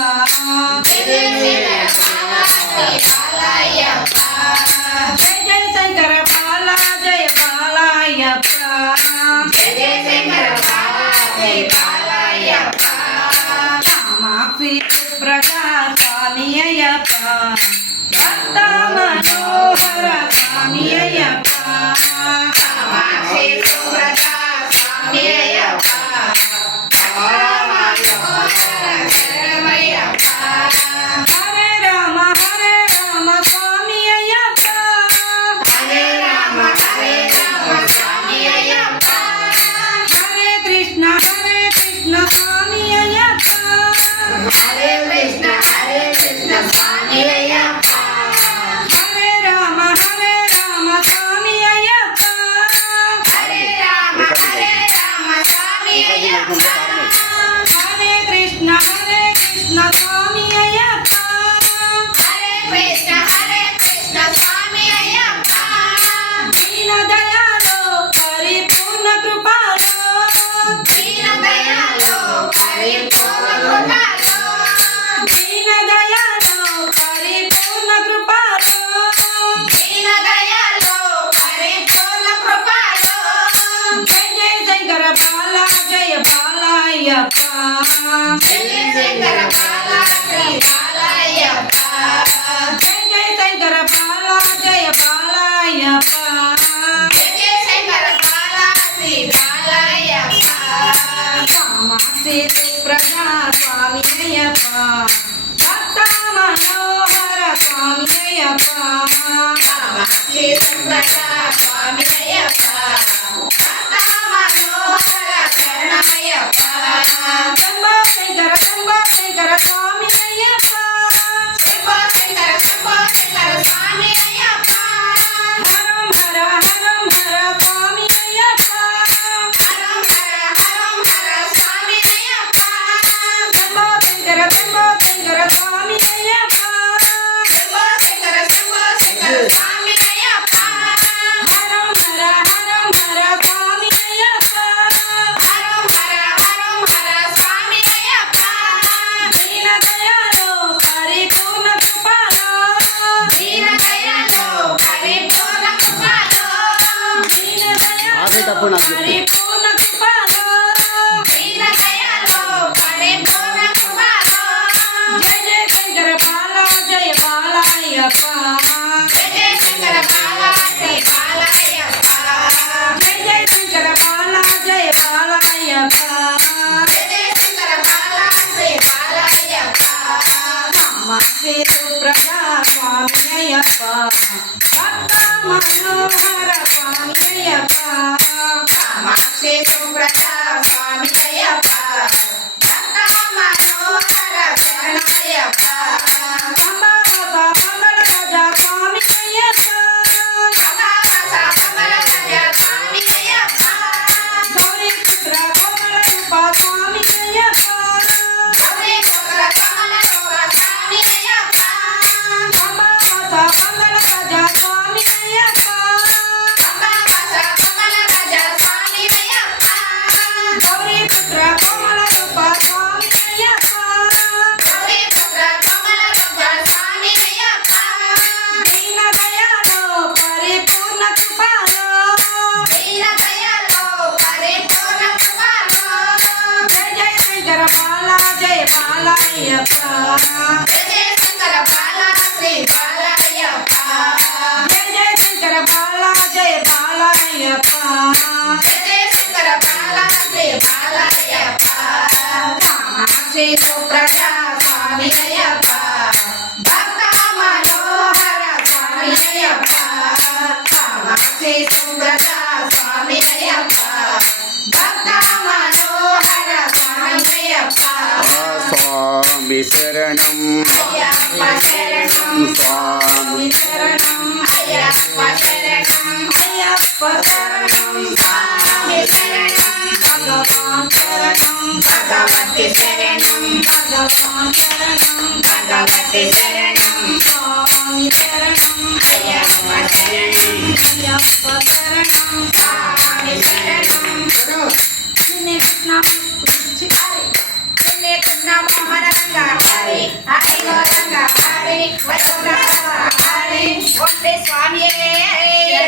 జయ జయ శంకర బాల జయ బాలయ్యప్ప కామాక్షి సుప్రజా స్వామి అయ్యప్ప భక్త మనోహర స్వామి అయ్యప్ప హరే రామ స్వామి అయ్యప్ప హరే కృష్ణ స్వామి అయ్యప్ప హరే రామ స్వామి అయ్యప్ప హరే కృష్ణ స్వామి అయ్యప్ప దీన దయాలో పరిపూర్ణ కృపలో దీన దయాలో పరిపూర్ణ కృపలో జయ జయ శంకర బాల జయ బాలయ్యప్ప జయ జయ శంకర బాల జయ బాలయ్యప్ప కామాక్షి సుప్రజా స్వామి అయ్యప్ప భక్త మనోహర స్వామి అయ్యప్ప శంభో శంకర స్వామి అయ్యప్ప హరం హర స్వామి అయ్యప్ప శంభో శంకర స్వామి అయ్యప్ప హరం హర స్వామి అయ్యప్ప దీన దయాలో పరిపూర్ణ కృపలో దీన దయాలో పరిపూర్ణ కృపలో జయ జయ శంకర బాల జయ బాలయ్యప్ప జయ జయ శంకర బాల జయ బాలయ్యప్ప కామాక్షి సుప్రజా స్వామి అయ్యప్ప భక్త మనోహర స్వామి అయ్యప్ప మంగళ ప్రజా స్వామి అయ్యప్ప గౌరీ పుత్ర కోమల రూప స్వామి అయ్యప్ప మంగళ ప్రజా స్వామి అయ్యప్ప గౌరీ పుత్ర కోమల రూప స్వామి అయ్యప్ప దీన దయాలో పరిపూర్ణ కృపలో జయ జయ శంకర బాల జయ బాలయ్యప్ప జయ జయ శంకర బాల జయ బాలయ్యప్ప కామాక్షి సుప్రజా స్వామి అయ్యప్ప భక్త మనోహర స్వామి అయ్యప్ప కామాక్షి సుప్రజా స్వామి అయ్యప్ప భక్త మనోహర స్వామి అయ్యప్ప స్వామి శరణం అయ్యప్ప శరణం స్వామి శరణం అయ్యప్ప శరణం స్వామి శరణం భగవాన్ శరణం భగవతి శరణం భగవాన్ శరణం భగవతి శరణం స్వామి శరణం అయ్యప్ప శరణం స్వామి శరణం కృష్ణ మోహన రంగ హరి హరి గోరంగ హరి వైకుంఠ